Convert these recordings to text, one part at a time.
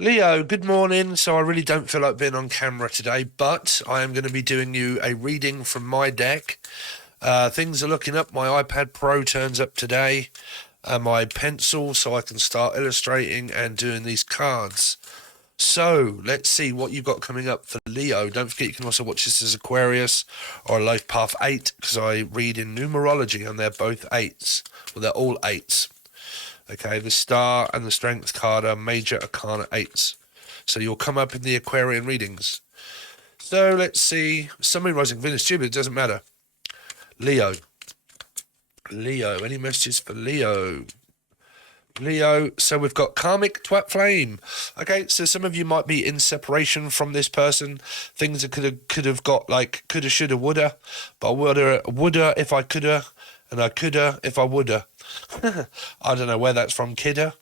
Leo, good morning. So I really don't feel like being on camera today, but I am going to be doing you a reading from my deck. Things are looking up. My iPad Pro turns up today, and my pencil, so I can start illustrating and doing these cards. So let's see what you've got coming up for Leo. Don't forget you can also watch this as Aquarius or a Life Path 8 because I read in numerology and they're both eights. Well, they're all eights. Okay, the Star and the Strength card are major arcana eights. So you'll come up in the Aquarian readings. So let's see. Sun, rising, Venus, Jupiter, it doesn't matter. Leo. Leo, any messages for Leo? Leo, so we've got karmic twat flame. Okay, so some of you might be in separation from this person. Things that could have got like coulda, shoulda, woulda, but woulda if I coulda, and I coulda if I woulda. I don't know where that's from, kidda.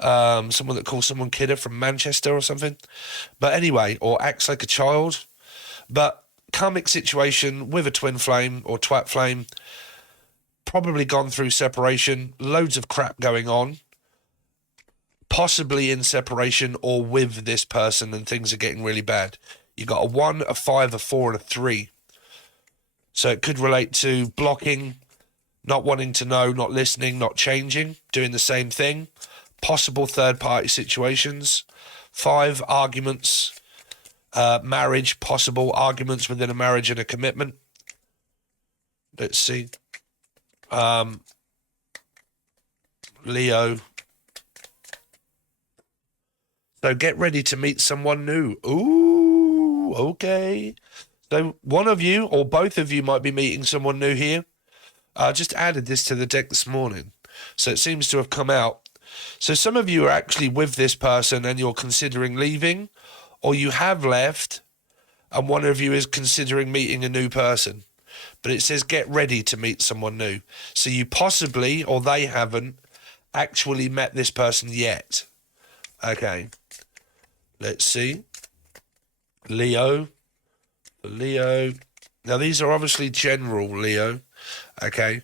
Someone that calls someone kidda from Manchester or something. But anyway, or acts like a child. But karmic situation with a twin flame or twat flame. Probably gone through separation, loads of crap going on, possibly in separation or with this person, and things are getting really bad. You got a 1, a 5, a 4, and a 3. So it could relate to blocking, not wanting to know, not listening, not changing, doing the same thing, possible third-party situations. 5, arguments, marriage, possible arguments within a marriage and a commitment. Let's see. Leo. So get ready to meet someone new. Ooh, okay. So one of you or both of you might be meeting someone new here. I just added this to the deck this morning. So it seems to have come out. So some of you are actually with this person and you're considering leaving, or you have left and one of you is considering meeting a new person. But it says get ready to meet someone new. So you possibly, or they haven't, actually met this person yet. Okay. Let's see. Leo. Leo. Now, these are obviously general, Leo. Okay.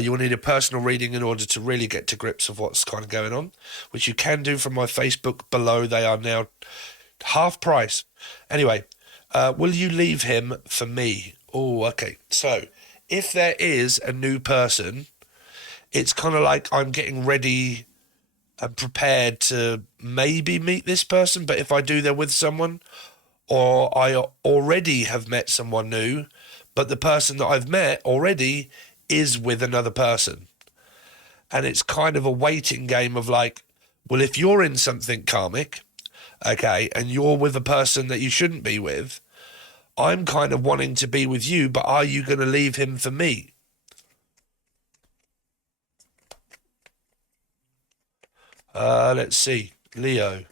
You will need a personal reading in order to really get to grips of what's kind of going on, which you can do from my Facebook below. They are now half price. Anyway, will you leave him for me? Oh, okay. So if there is a new person, it's kind of like I'm getting ready and prepared to maybe meet this person. But if I do, they're with someone, or I already have met someone new, but the person that I've met already is with another person. And it's kind of a waiting game of like, well, if you're in something karmic, okay, and you're with a person that you shouldn't be with, I'm kind of wanting to be with you, but are you going to leave him for me? Let's see. Leo.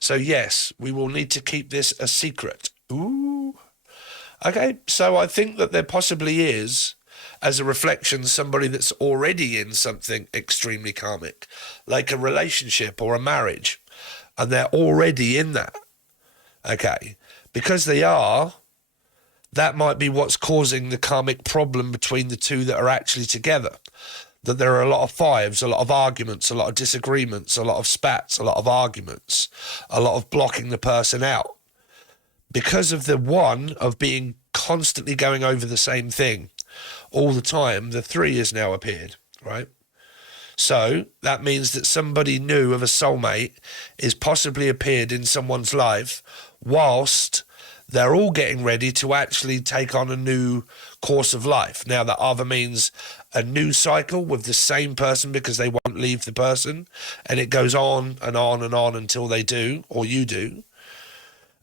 So yes, we will need to keep this a secret. Ooh. Okay, so I think that there possibly is, as a reflection, somebody that's already in something extremely karmic, like a relationship or a marriage, and they're already in that. Okay, because they are, that might be what's causing the karmic problem between the two that are actually together. That there are a lot of fives, a lot of arguments, a lot of disagreements, a lot of spats, a lot of arguments, a lot of blocking the person out. Because of the 1 of being constantly going over the same thing all the time, the 3 has now appeared, right? So that means that somebody new of a soulmate is possibly appeared in someone's life whilst they're all getting ready to actually take on a new course of life. Now, that either means a new cycle with the same person because they won't leave the person, and it goes on and on and on until they do, or you do.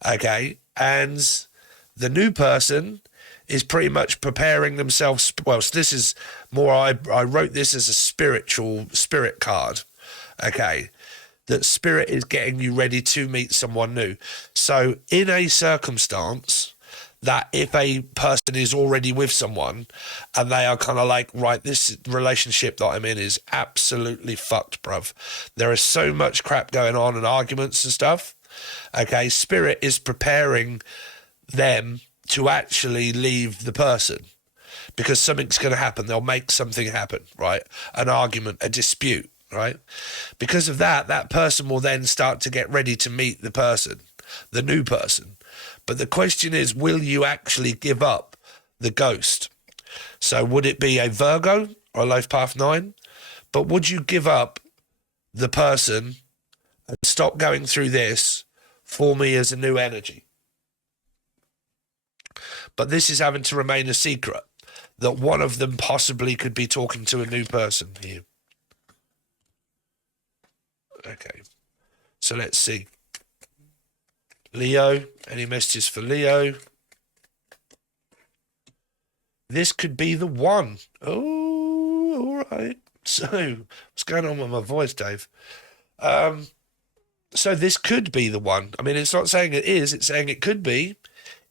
Okay. And the new person is pretty much preparing themselves. Well, so this is more, I wrote this as a spirit card. Okay. That spirit is getting you ready to meet someone new. So in a circumstance that if a person is already with someone and they are kind of like, right, this relationship that I'm in is absolutely fucked, bruv. There is so much crap going on and arguments and stuff. Okay, spirit is preparing them to actually leave the person because something's going to happen. They'll make something happen, right? An argument, a dispute. right? Because of that, that person will then start to get ready to meet the new person. But the question is, will you actually give up the ghost? So would it be a Virgo or a Life Path 9? But would you give up the person and stop going through this for me as a new energy? But this is having to remain a secret, that one of them possibly could be talking to a new person here. Okay, so let's see. Leo, any messages for Leo? This could be the one. Oh, all right. So, what's going on with my voice, Dave? So this could be the one. I mean, it's not saying it is, it's saying it could be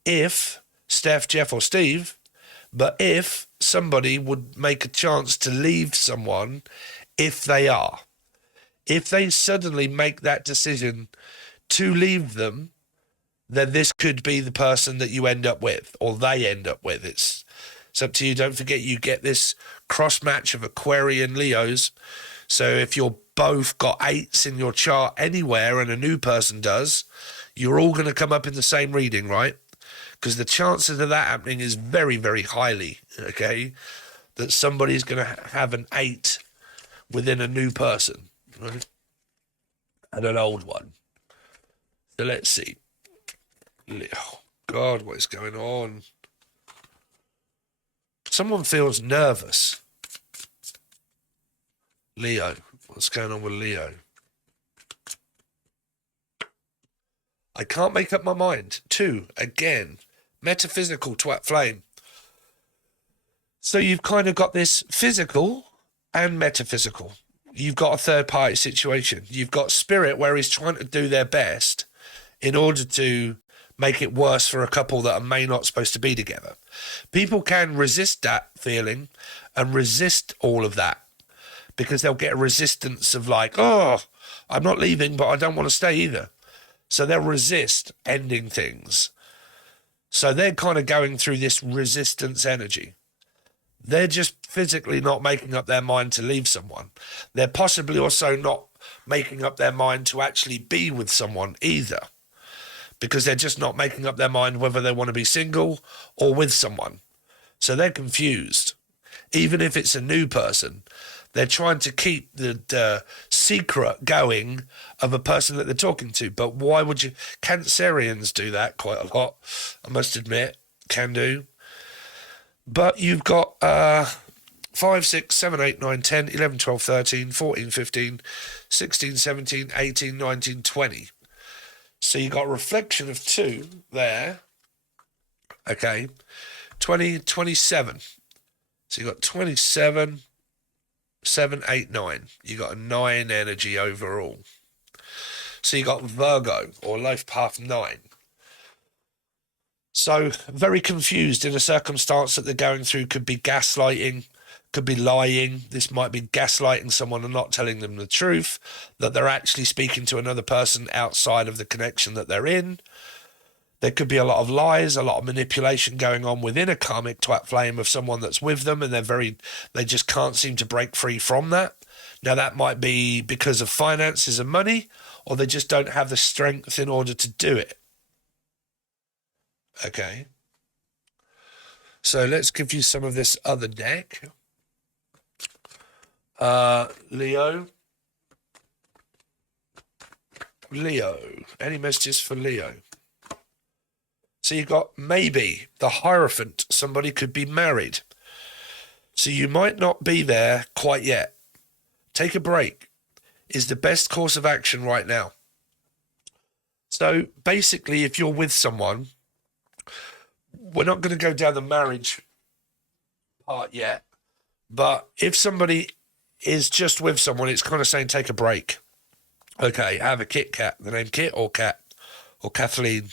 if Steph, Jeff, or Steve, but if somebody would make a chance to leave someone, if they are. If they suddenly make that decision to leave them, then this could be the person that you end up with, or they end up with. It's up to you. Don't forget, you get this cross match of Aquarian Leos. So if you're both got 8s in your chart anywhere and a new person does, you're all going to come up in the same reading, right? Because the chances of that happening is very, very highly, okay? That somebody's going to have an 8 within a new person, right? And an old one. So let's see. Oh, God, what is going on? Someone feels nervous. Leo. What's going on with Leo? I can't make up my mind. 2, again. Metaphysical twat flame. So you've kind of got this physical and metaphysical. You've got a third party situation. You've got spirit where he's trying to do their best in order to make it worse for a couple that are may not supposed to be together. People can resist that feeling and resist all of that because they'll get a resistance of like, oh, I'm not leaving, but I don't want to stay either. So they'll resist ending things. So they're kind of going through this resistance energy. They're just physically not making up their mind to leave someone. They're possibly also not making up their mind to actually be with someone either, because they're just not making up their mind whether they want to be single or with someone. So they're confused. Even if it's a new person, they're trying to keep the secret going of a person that they're talking to. But why would you? Cancerians do that quite a lot, I must admit, can do. But you've got 5, 6, 7, 8, 9, 10, 11, 12, 13, 14, 15, 16, 17, 18, 19, 20. So you got a reflection of 2 there. Okay. 20, 27. So you got 27, 7, 8, 9. You got a 9 energy overall. So you got Virgo or Life Path 9. So very confused in a circumstance that they're going through. Could be gaslighting, could be lying. This might be gaslighting someone and not telling them the truth, that they're actually speaking to another person outside of the connection that they're in. There could be a lot of lies, a lot of manipulation going on within a karmic twat flame of someone that's with them, and they just can't seem to break free from that. Now that might be because of finances and money, or they just don't have the strength in order to do it. Okay. So let's give you some of this other deck. Leo. Any messages for Leo? So you got maybe the Hierophant. Somebody could be married. So you might not be there quite yet. Take a break is the best course of action right now. So basically, if you're with someone, we're not going to go down the marriage part yet, but if somebody is just with someone, it's kind of saying take a break. Okay, have a Kit Kat, the name Kit or Kat or Kathleen.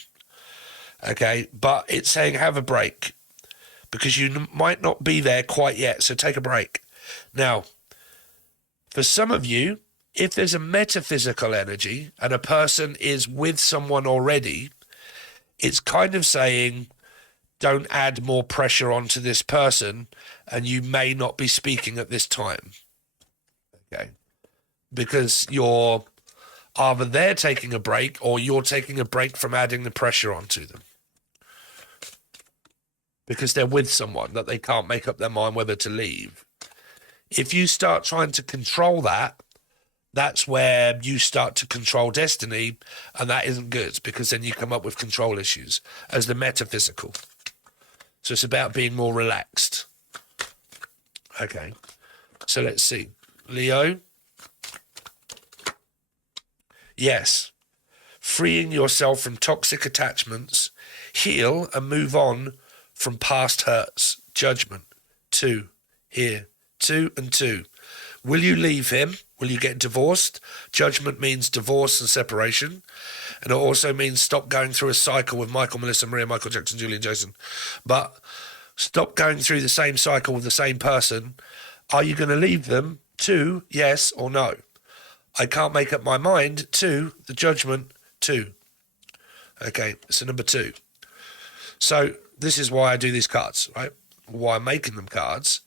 Okay, but it's saying have a break because you might not be there quite yet, so take a break. Now, for some of you, if there's a metaphysical energy and a person is with someone already, it's kind of saying don't add more pressure onto this person and you may not be speaking at this time. Okay. because you're either they're taking a break or you're taking a break from adding the pressure onto them. Because they're with someone that they can't make up their mind whether to leave. If you start trying to control that, that's where you start to control destiny, and that isn't good, because then you come up with control issues as the metaphysical. So it's about being more relaxed. Okay, so let's see. Leo? Yes. Freeing yourself from toxic attachments, heal and move on from past hurts. Judgment. 2. Here. 2 and 2. Will you leave him? Will you get divorced? Judgment means divorce and separation. And it also means stop going through a cycle with Michael, Melissa, Maria, Michael Jackson, Julian, Jason. But stop going through the same cycle with the same person. Are you going to leave them? 2, yes or no. I can't make up my mind. 2, the judgment. 2. Okay, so number 2. So this is why I do these cards, right? Why I'm making them cards.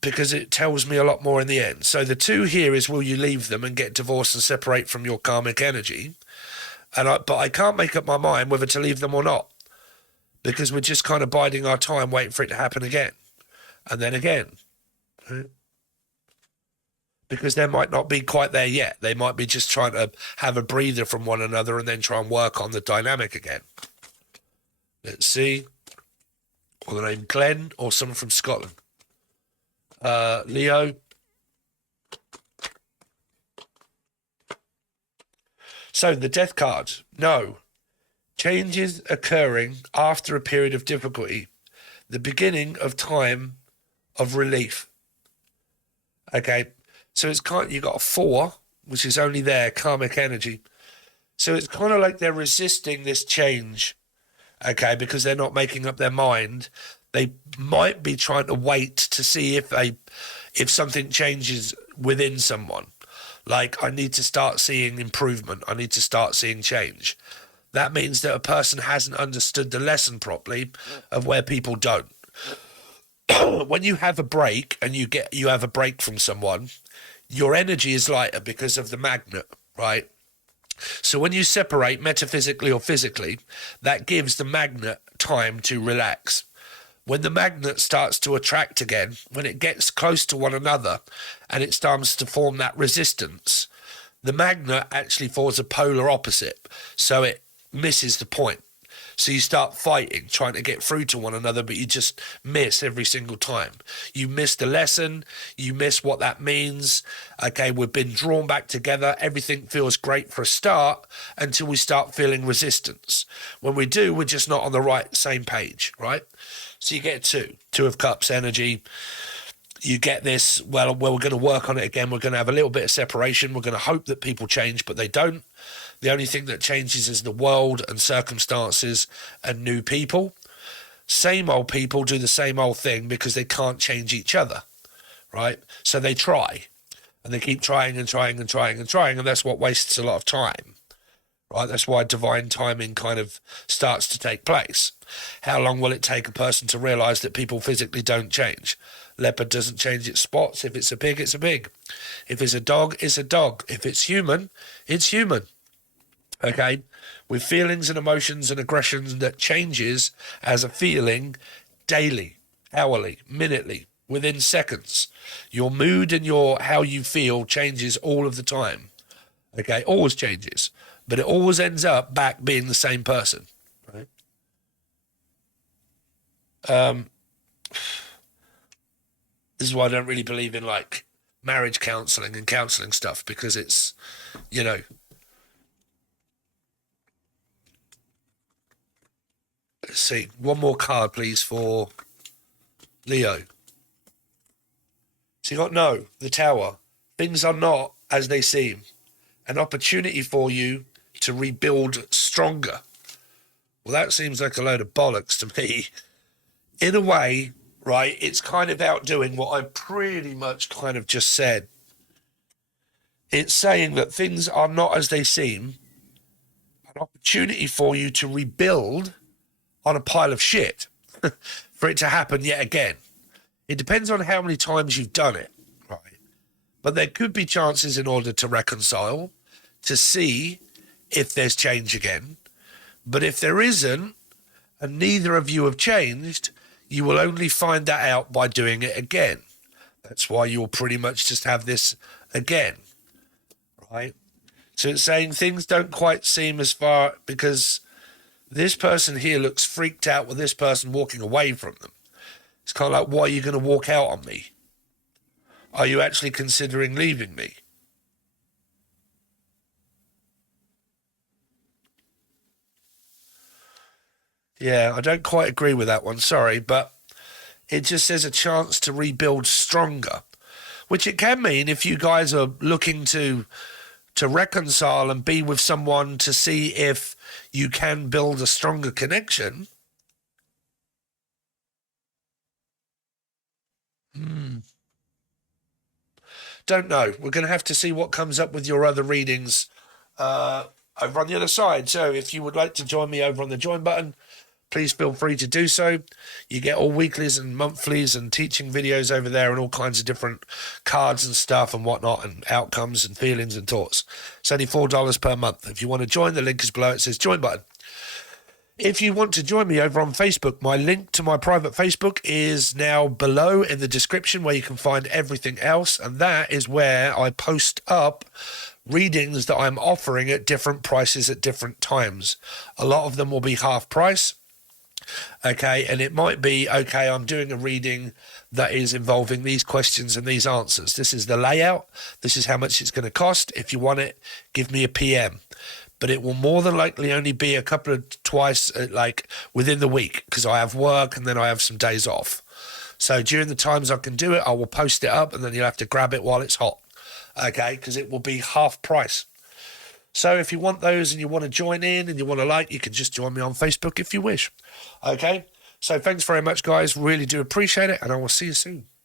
Because it tells me a lot more in the end. So the 2 here is, will you leave them and get divorced and separate from your karmic energy? But I can't make up my mind whether to leave them or not, because we're just kind of biding our time, waiting for it to happen again. And then again. Right? Because they might not be quite there yet. They might be just trying to have a breather from one another and then try and work on the dynamic again. Let's see. Or the name Glenn or someone from Scotland. Leo. So the death card. No. Changes occurring after a period of difficulty. The beginning of time of relief. Okay. So it's kind of, you got a 4, which is only their karmic energy. So it's kind of like they're resisting this change. Okay. Because they're not making up their mind. They might be trying to wait to see if something changes within someone. Like, I need to start seeing improvement. I need to start seeing change. That means that a person hasn't understood the lesson properly of where people don't. When you have a break and you have a break from someone, your energy is lighter because of the magnet, right? So when you separate metaphysically or physically, that gives the magnet time to relax. When the magnet starts to attract again, when it gets close to one another and it starts to form that resistance, the magnet actually forms a polar opposite, so it misses the point. So you start fighting, trying to get through to one another, but you just miss every single time. You miss the lesson, you miss what that means. Okay, we've been drawn back together, everything feels great for a start until we start feeling resistance. When we do, we're just not on the same page, right? So you get 2 of Cups energy. You get this, well, we're going to work on it again. We're going to have a little bit of separation. We're going to hope that people change, but they don't. The only thing that changes is the world and circumstances and new people. Same old people do the same old thing because they can't change each other, right? So they try, and they keep trying and trying and trying and trying, and that's what wastes a lot of time, right? That's why divine timing kind of starts to take place. How long will it take a person to realise that people physically don't change? Leopard doesn't change its spots. If it's a pig, it's a pig. If it's a dog, it's a dog. If it's human, it's human. Okay? With feelings and emotions and aggressions that changes as a feeling daily, hourly, minutely, within seconds. Your mood and how you feel changes all of the time. Okay? Always changes. But it always ends up back being the same person. Right? This is why I don't really believe in like marriage counselling and counselling stuff, because it's, you know. Let's see. One more card, please, for Leo. So you got no, the Tower. Things are not as they seem. An opportunity for you to rebuild stronger. Well, that seems like a load of bollocks to me. In a way, right, it's kind of outdoing what I pretty much kind of just said. It's saying that things are not as they seem. An opportunity for you to rebuild on a pile of shit for it to happen yet again. It depends on how many times you've done it, right? But there could be chances in order to reconcile, to see if there's change again. But if there isn't, and neither of you have changed, you will only find that out by doing it again. That's why you'll pretty much just have this again, right? So it's saying things don't quite seem as far, because this person here looks freaked out with this person walking away from them. It's kind of like, why are you going to walk out on me? Are you actually considering leaving me? Yeah, I don't quite agree with that one, sorry, but it just says a chance to rebuild stronger, which it can mean if you guys are looking to reconcile and be with someone to see if you can build a stronger connection. Don't know. We're going to have to see what comes up with your other readings over on the other side. So if you would like to join me over on the join button, please feel free to do so. You get all weeklies and monthlies and teaching videos over there, and all kinds of different cards and stuff and whatnot, and outcomes and feelings and thoughts. It's only $4 per month. If you want to join, the link is below. It says join button. If you want to join me over on Facebook, my link to my private Facebook is now below in the description, where you can find everything else. And that is where I post up readings that I'm offering at different prices at different times. A lot of them will be half price. Okay, and it might be, okay, I'm doing a reading that is involving these questions and these answers. This is the layout. This is how much it's going to cost. If you want it, give me a PM. But it will more than likely only be a couple of twice, like within the week, because I have work and then I have some days off. So during the times I can do it, I will post it up, and then you'll have to grab it while it's hot. Okay, because it will be half price. So if you want those and you want to join in and you want to like, you can just join me on Facebook if you wish. Okay, so thanks very much, guys. Really do appreciate it, and I will see you soon.